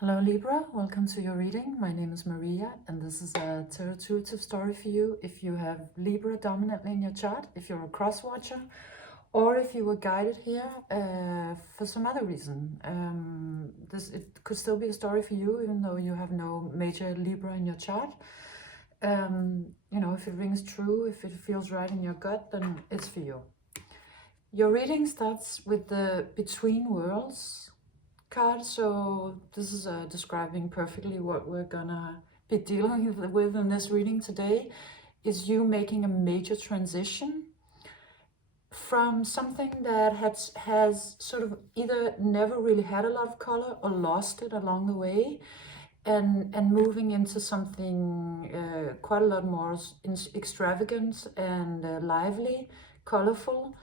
Hello Libra, welcome to your reading. My name is Maria and this is a tarot intuitive story for you if you have Libra dominantly in your chart, if you're a cross watcher, or if you were guided here for some other reason. It could still be a story for you even though you have no major Libra in your chart. You know, if it rings true, if it feels right in your gut, then it's for you. Your reading starts with the Between Worlds card, so this is describing perfectly what we're gonna be dealing with in this reading today. Is you making a major transition from something that has sort of either never really had a lot of color or lost it along the way, and moving into something quite a lot more extravagant and lively, colorful.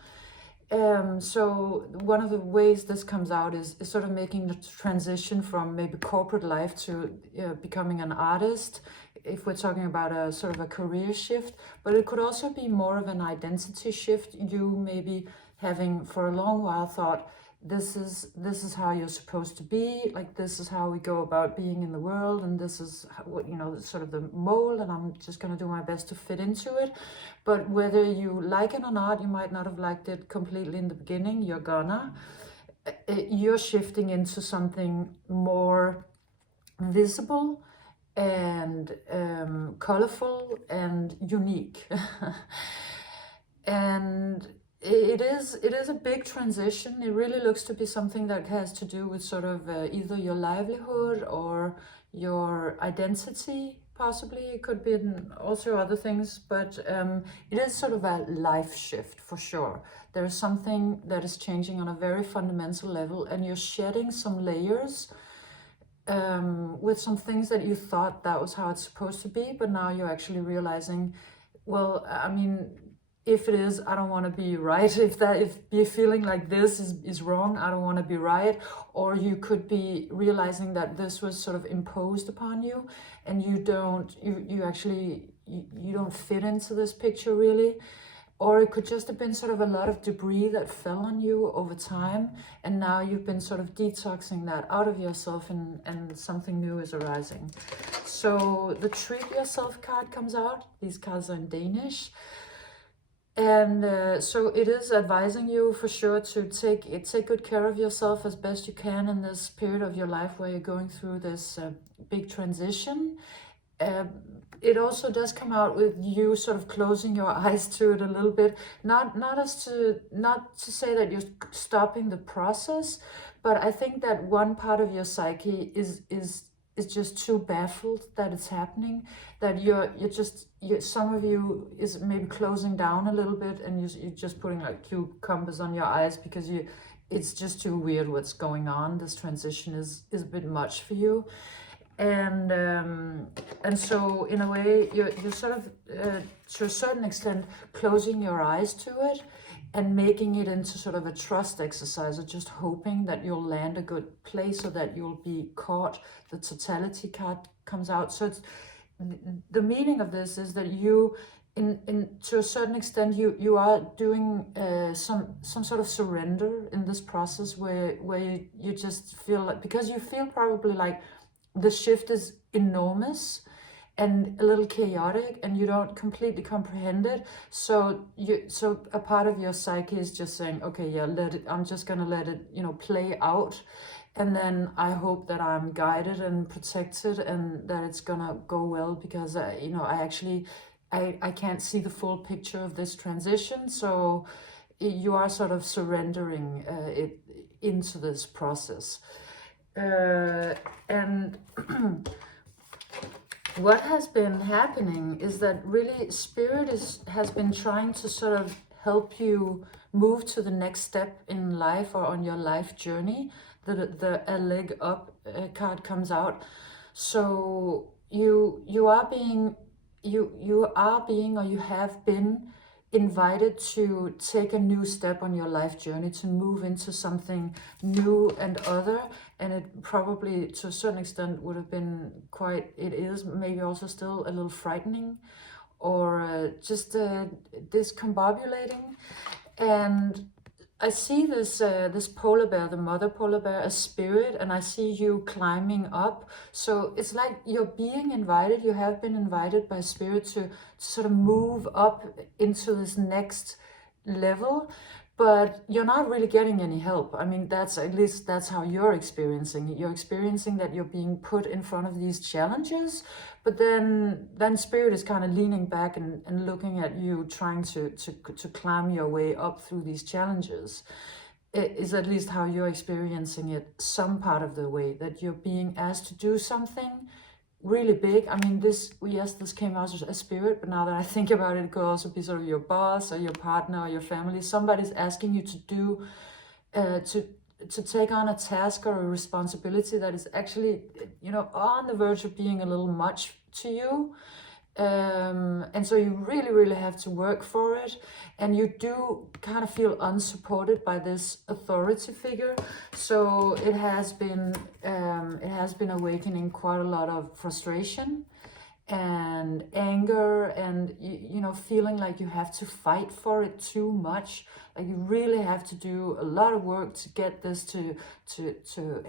So one of the ways this comes out is sort of making the transition from maybe corporate life to becoming an artist, if we're talking about a sort of a career shift, but it could also be more of an identity shift. You maybe having for a long while thought, this is how you're supposed to be, like this is how we go about being in the world, and this is what, you know, sort of the mold, and I'm just going to do my best to fit into it. But whether you like it or not, you might not have liked it completely in the beginning, you're shifting into something more visible and colorful and unique. And it is a big transition. It really looks to be something that has to do with sort of either your livelihood or your identity, possibly. It could be also other things, but it is sort of a life shift for sure. There's something that is changing on a very fundamental level, and you're shedding some layers with some things that you thought that was how it's supposed to be, but now you're actually realizing, well, I mean, if it is, I don't want to be right. If you're feeling like this is wrong, I don't want to be right. Or you could be realizing that this was sort of imposed upon you, and you don't fit into this picture really. Or it could just have been sort of a lot of debris that fell on you over time, and now you've been sort of detoxing that out of yourself, and something new is arising. So the Treat Yourself card comes out. These cards are in Danish. And so it is advising you for sure to take good care of yourself as best you can in this period of your life where you're going through this big transition. It also does come out with you sort of closing your eyes to it a little bit, not to say that you're stopping the process, but I think that one part of your psyche is just too baffled that it's happening, that some of you is maybe closing down a little bit, and you're just putting like cucumbers on your eyes because it's just too weird what's going on. This transition is a bit much for you. And so in a way you're sort of to a certain extent closing your eyes to it and making it into sort of a trust exercise, or just hoping that you'll land a good place or that you'll be caught. The Totality card comes out. So it's the meaning of this is that you to a certain extent you are doing some sort of surrender in this process where you just feel like, because you feel probably like the shift is enormous and a little chaotic, and you don't completely comprehend it. So a part of your psyche is just saying, okay, yeah, I'm just gonna let it, play out, and then I hope that I'm guided and protected and that it's gonna go well, because I can't see the full picture of this transition. So you are sort of surrendering it into this process. And what has been happening is that really Spirit has been trying to sort of help you move to the next step in life or on your life journey. The A Leg Up card comes out. So you are being or you have been invited to take a new step on your life journey, to move into something new and other. And it probably to a certain extent would have been it is maybe also still a little frightening, or just discombobulating. And I see this this polar bear, the mother polar bear, a spirit, and I see you climbing up. So it's like you're being invited. You have been invited by spirit to sort of move up into this next level, but you're not really getting any help. I mean, that's at least that's how you're experiencing it. You're experiencing that you're being put in front of these challenges, but then spirit is kind of leaning back and looking at you, trying to climb your way up through these challenges. It is at least how you're experiencing it some part of the way, that you're being asked to do something really big. I mean, yes, this came out as a spirit, but now that I think about it, it could also be sort of your boss or your partner or your family. Somebody's asking you to do, to take on a task or a responsibility that is actually, you know, on the verge of being a little much to you. And so you really have to work for it, and you do kind of feel unsupported by this authority figure. So it has been awakening quite a lot of frustration and anger, and you know, feeling like you have to fight for it too much. Like you really have to do a lot of work to get this to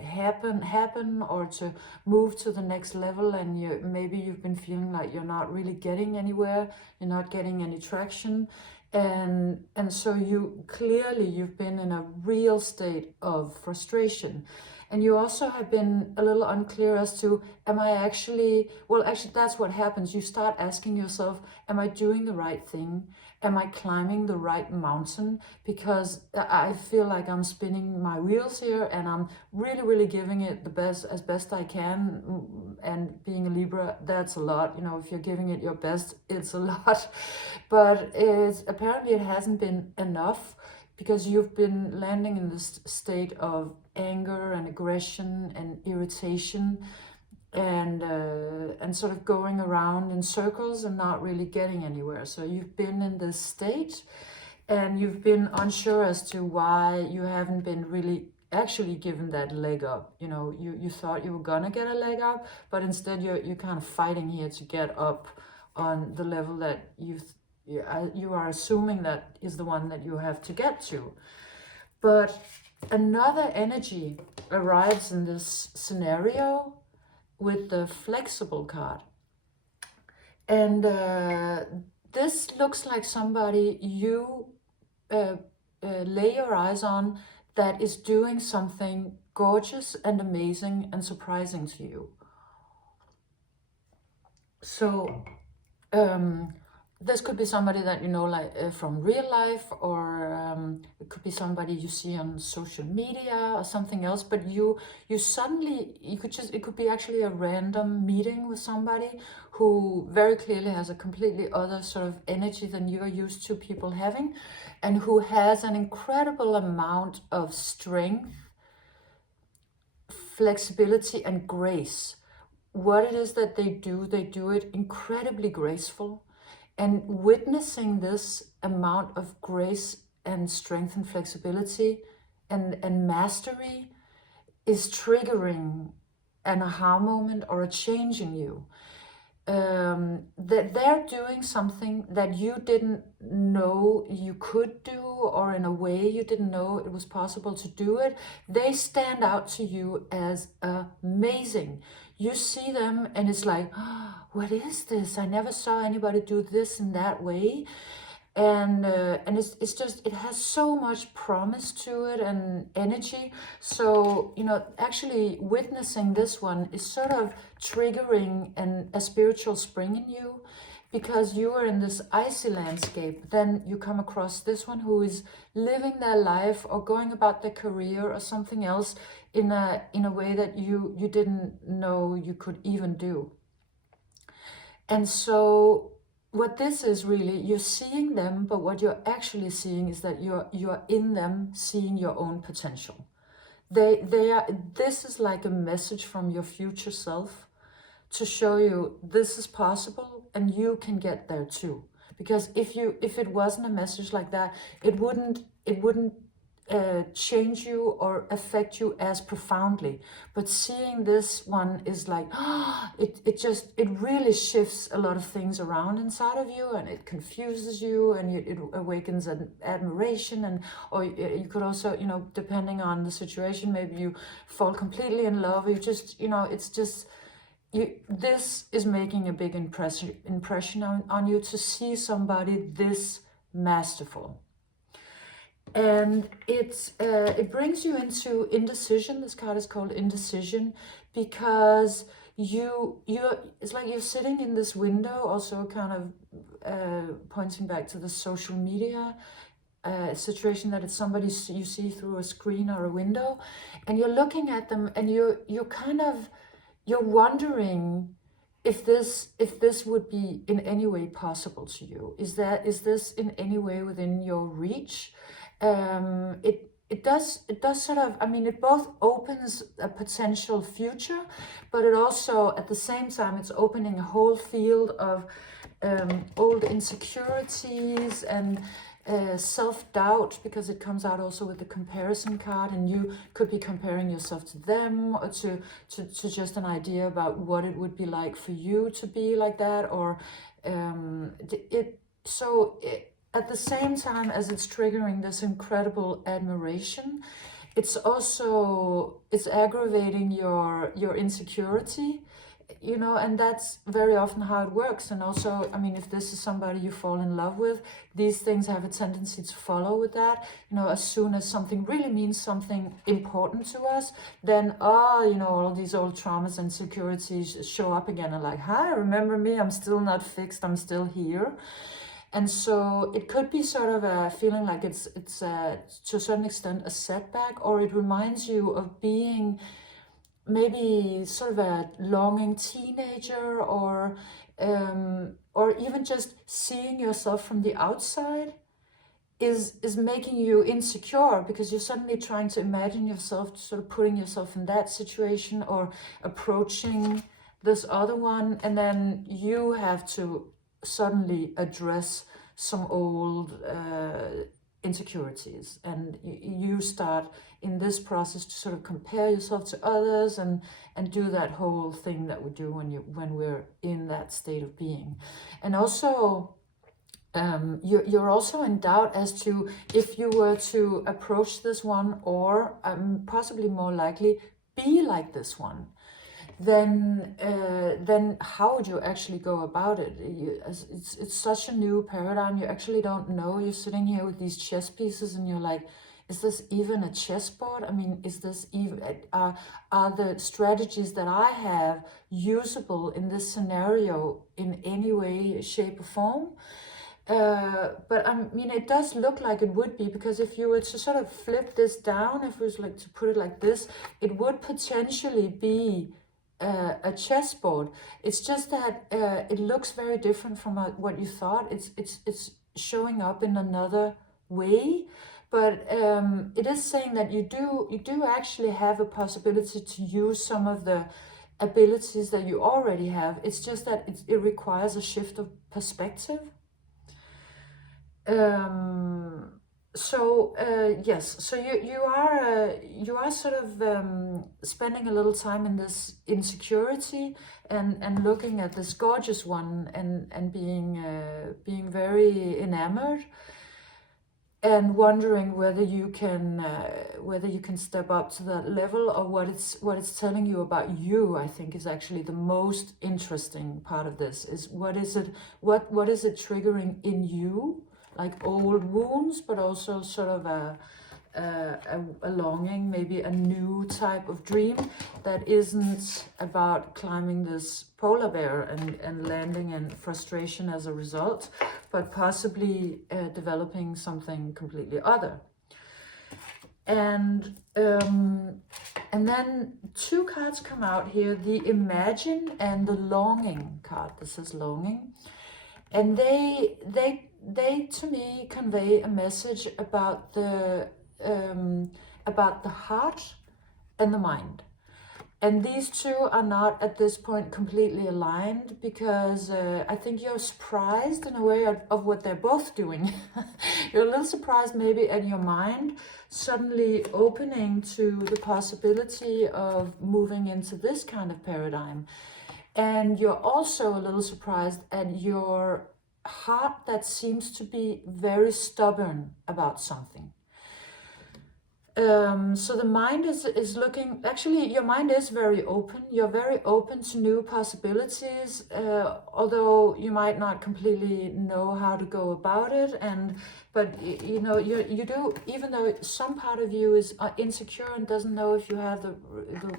happen or to move to the next level. And maybe you've been feeling like you're not really getting anywhere, you're not getting any traction, and so you've been in a real state of frustration. And you also have been a little unclear as to, am I actually, well, actually that's what happens. You start asking yourself, am I doing the right thing? Am I climbing the right mountain? Because I feel like I'm spinning my wheels here, and I'm really giving it the best, as best I can. And being a Libra, that's a lot. You know, if you're giving it your best, it's a lot. But apparently it hasn't been enough, because you've been landing in this state of anger and aggression and irritation, and sort of going around in circles and not really getting anywhere. So you've been in this state, and you've been unsure as to why you haven't been really actually given that leg up. You know, you thought you were gonna get a leg up, but instead you're kind of fighting here to get up on the level that you are assuming that is the one that you have to get to. But another energy arrives in this scenario with the flexible card. And this looks like somebody you lay your eyes on that is doing something gorgeous and amazing and surprising to you. So this could be somebody that you know, like from real life, or it could be somebody you see on social media or something else. But it could be actually a random meeting with somebody who very clearly has a completely other sort of energy than you are used to people having, and who has an incredible amount of strength, flexibility, and grace. What it is that they do it incredibly graceful. And witnessing this amount of grace and strength and flexibility and mastery is triggering an aha moment or a change in you. That they're doing something that you didn't know you could do, or in a way you didn't know it was possible to do it. They stand out to you as amazing. You see them and it's like, oh, what is this? I never saw anybody do this in that way. And it's just, it has so much promise to it and energy. So, you know, actually witnessing this one is sort of triggering a spiritual spring in you, because you are in this icy landscape. Then you come across this one who is living their life or going about their career or something else in a way that you didn't know you could even do. And so what this is really, you're seeing them, but what you're actually seeing is that you're in them seeing your own potential. This is like a message from your future self to show you this is possible and you can get there too. Because if it wasn't a message like that, it wouldn't change you or affect you as profoundly. But seeing this one is like, it really shifts a lot of things around inside of you, and it confuses you, and it awakens an admiration, and or you could also, you know, depending on the situation, maybe you fall completely in love, or you just, you know, it's just, this is making a big impression on you, to see somebody this masterful. And it brings you into indecision. This card is called indecision, because it's like you're sitting in this window, also kind of pointing back to the social media situation, that it's somebody you see through a screen or a window, and you're looking at them, and you're wondering if this would be in any way possible to you. Is this in any way within your reach? It does sort of, I mean, it both opens a potential future, but it also, at the same time, it's opening a whole field of old insecurities and self-doubt, because it comes out also with the comparison card, and you could be comparing yourself to them, or to just an idea about what it would be like for you to be like that, or at the same time as it's triggering this incredible admiration, it's aggravating your insecurity, you know, and that's very often how it works. And also, I mean, if this is somebody you fall in love with, these things have a tendency to follow with that. You know, as soon as something really means something important to us, then, you know, all these old traumas and insecurities show up again, and like, hi, remember me? I'm still not fixed. I'm still here. And so it could be sort of a feeling like it's to a certain extent a setback, or it reminds you of being maybe sort of a longing teenager, or even just seeing yourself from the outside is making you insecure, because you're suddenly trying to imagine yourself, sort of putting yourself in that situation, or approaching this other one, and then you have to suddenly address some old insecurities, and you start in this process to sort of compare yourself to others, and do that whole thing that we do when we're in that state of being. And also you're also in doubt as to if you were to approach this one, or possibly more likely be like this one, then how would you actually go about it? It's such a new paradigm. You actually don't know. You're sitting here with these chess pieces, and you're like, is this even a chessboard? I mean, is this even, are the strategies that I have usable in this scenario in any way, shape, or form? But I mean, it does look like it would be, because if you were to sort of flip this down, if it was like to put it like this, it would potentially be a chessboard. It's just that it looks very different from what you thought. It's showing up in another way, but it is saying that you do actually have a possibility to use some of the abilities that you already have. It's just that it requires a shift of perspective. Yes, so you are sort of spending a little time in this insecurity, and looking at this gorgeous one, and being very enamored, and wondering whether you can step up to that level, or what it's telling you about you. I think is actually the most interesting part of this, is what is it triggering in you, like old wounds, but also sort of a longing, maybe a new type of dream that isn't about climbing this polar bear and landing in frustration as a result, but possibly developing something completely other. And then two cards come out here, the Imagine and the Longing card. This is longing, and they to me convey a message about the heart and the mind. And these two are not at this point completely aligned, because I think you're surprised in a way of what they're both doing. You're a little surprised maybe at your mind suddenly opening to the possibility of moving into this kind of paradigm. And you're also a little surprised at your heart that seems to be very stubborn about something. So the mind is looking, actually your mind is very open. You're very open to new possibilities, although you might not completely know how to go about it. But you know, you do, even though some part of you is insecure and doesn't know if you have the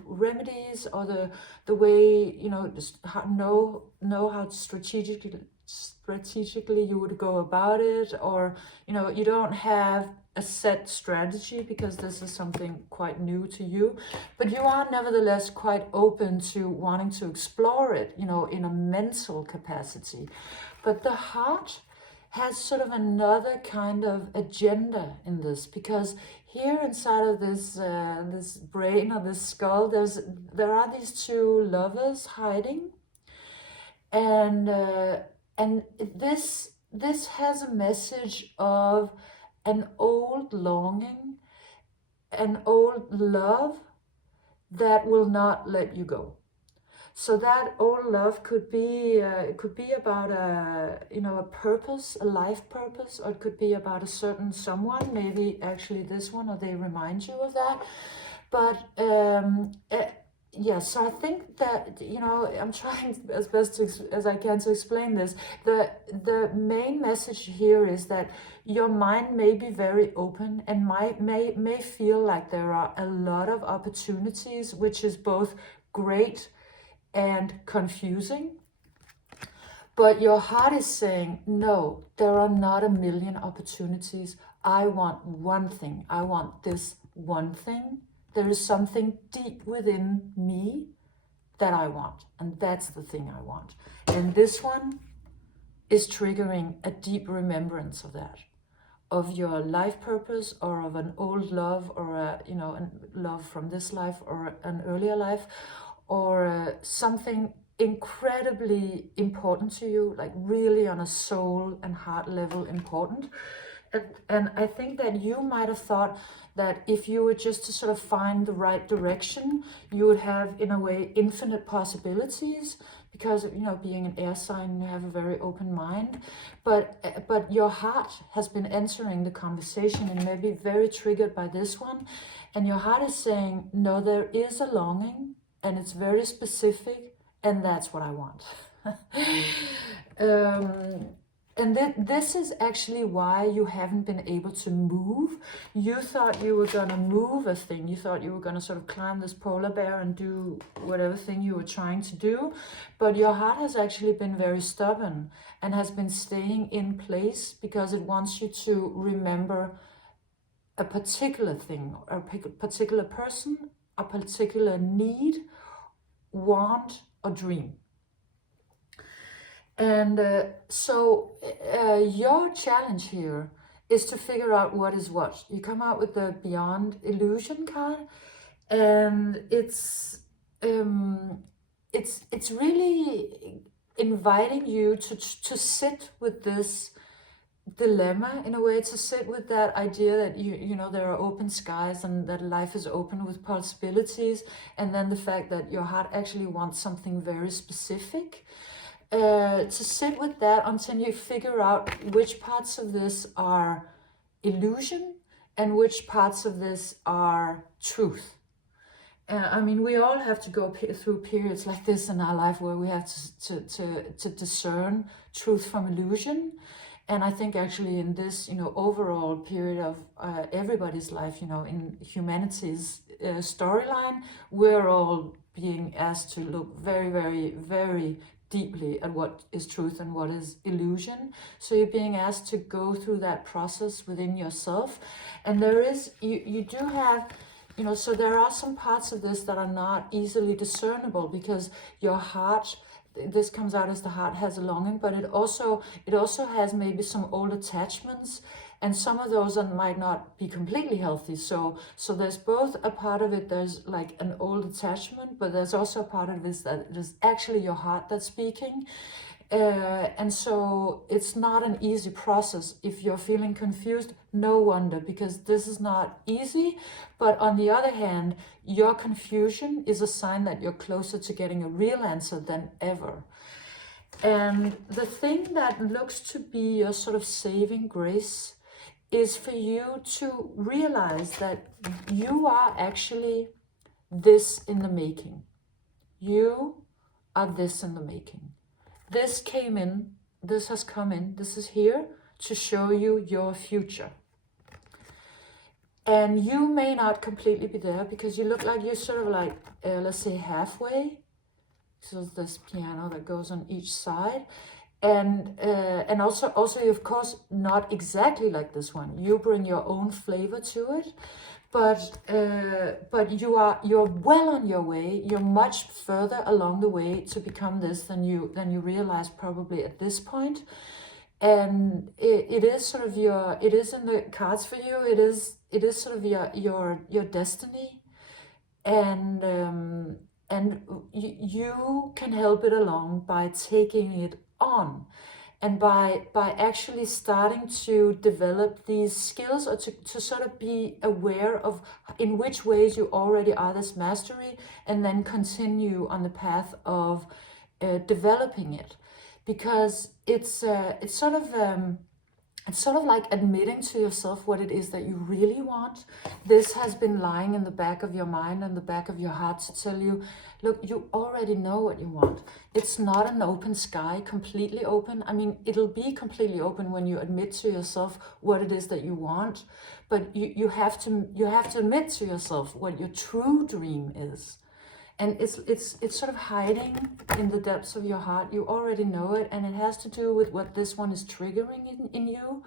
remedies or the way, you know, just know how strategically you would go about it, or you know, you don't have a set strategy because this is something quite new to you, but you are nevertheless quite open to wanting to explore it, you know, in a mental capacity. But the heart has sort of another kind of agenda in this, because here inside of this this brain or this skull, there are these two lovers hiding, and this has a message of an old longing, an old love that will not let you go. So that old love could be about a purpose, a life purpose, or it could be about a certain someone, maybe actually this one, or they remind you of that. But yeah, so I think that, you know, I'm trying as best as I can to explain this. The main message here is that your mind may be very open and may feel like there are a lot of opportunities, which is both great and confusing. But your heart is saying, no, there are not a million opportunities. I want one thing. I want this one thing. There is something deep within me that I want, and that's the thing I want. And this one is triggering a deep remembrance of that, of your life purpose, or of an old love, or a love from this life or an earlier life, or something incredibly important to you, like really on a soul and heart level important. And I think that you might have thought that if you were just to sort of find the right direction, you would have, in a way, infinite possibilities, because, you know, being an air sign, you have a very open mind. But your heart has been entering the conversation and maybe very triggered by this one. And your heart is saying, no, there is a longing, and it's very specific, and that's what I want. And this is actually why you haven't been able to move. You thought you were going to move a thing. You thought you were going to sort of climb this polar bear and do whatever thing you were trying to do. But your heart has actually been very stubborn and has been staying in place because it wants you to remember a particular thing, a particular person, a particular need, want, or dream. And so your challenge here is to figure out what is what. You come out with the Beyond Illusion card, and it's really inviting you to sit with this dilemma, in a way, to sit with that idea that you know there are open skies and that life is open with possibilities, and then the fact that your heart actually wants something very specific. To sit with that until you figure out which parts of this are illusion and which parts of this are truth. I mean, we all have to go through periods like this in our life where we have to discern truth from illusion. And I think actually in this, you know, overall period of everybody's life, you know, in humanity's storyline, we're all being asked to look very, very, very deeply at what is truth and what is illusion. So you're being asked to go through that process within yourself. And there is, you do have, you know, so there are some parts of this that are not easily discernible, because your heart, this comes out as the heart has a longing, but it also has maybe some old attachments, and some of those might not be completely healthy. So there's both a part of it, there's like an old attachment, but there's also a part of this that is actually your heart that's speaking. And so it's not an easy process. If you're feeling confused, no wonder, because this is not easy. But on the other hand, your confusion is a sign that you're closer to getting a real answer than ever. And the thing that looks to be your sort of saving grace is for you to realize that you are actually this in the making. You are this in the making. This came in, this has come in, this is here to show you your future. And you may not completely be there because you look like you're sort of like, let's say halfway. So this piano that goes on each side. And also of course, not exactly like this one. You bring your own flavor to it. But you're well on your way. You're much further along the way to become this than you realize probably at this point. And it is sort of it is in the cards for you. It is sort of your destiny, and you can help it along by taking it on. And by actually starting to develop these skills, or to sort of be aware of in which ways you already are this mastery, and then continue on the path of developing it. Because it's sort of like admitting to yourself what it is that you really want. This has been lying in the back of your mind and the back of your heart to tell you, look, you already know what you want. It's not an open sky, completely open. I mean, it'll be completely open when you admit to yourself what it is that you want, but you have to admit to yourself what your true dream is. And it's sort of hiding in the depths of your heart. You already know it, and it has to do with what this one is triggering in you,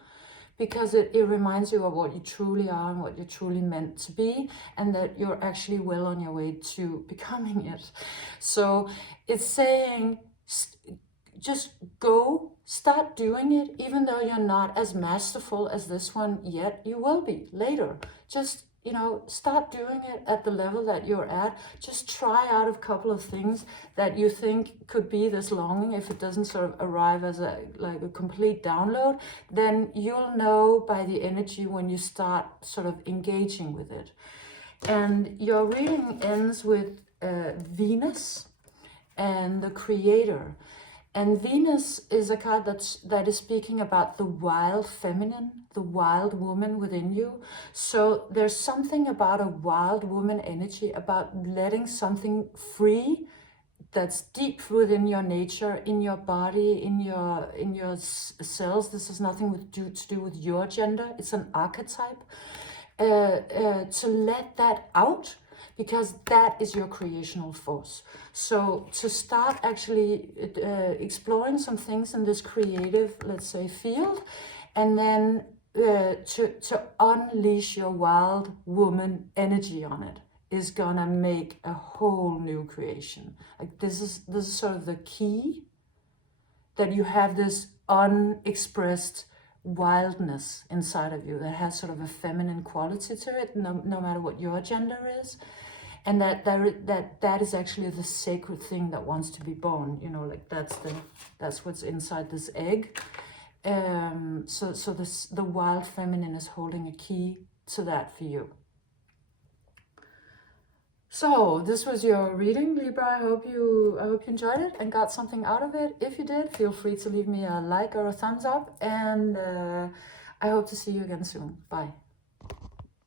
because it reminds you of what you truly are and what you're truly meant to be, and that you're actually well on your way to becoming it. So it's saying, just go, start doing it, even though you're not as masterful as this one yet. You will be later. Just start doing it at the level that you're at. Just try out a couple of things that you think could be this longing. If it doesn't sort of arrive as a complete download, then you'll know by the energy when you start sort of engaging with it. And your reading ends with Venus and the Creator. And Venus is a card that is speaking about the wild feminine, the wild woman within you. So there's something about a wild woman energy, about letting something free that's deep within your nature, in your body, in your cells. This has nothing to do with your gender. It's an archetype. To let that out, because that is your creational force. So to start actually exploring some things in this creative, let's say, field, and then to unleash your wild woman energy on it is gonna make a whole new creation. Like this is sort of the key, that you have this unexpressed wildness inside of you that has sort of a feminine quality to it, no matter what your gender is. And that is actually the sacred thing that wants to be born. Like that's what's inside this egg. So the wild feminine is holding a key to that for you. So this was your reading, Libra. I hope you enjoyed it and got something out of it. If you did, feel free to leave me a like or a thumbs up, and I hope to see you again soon. Bye.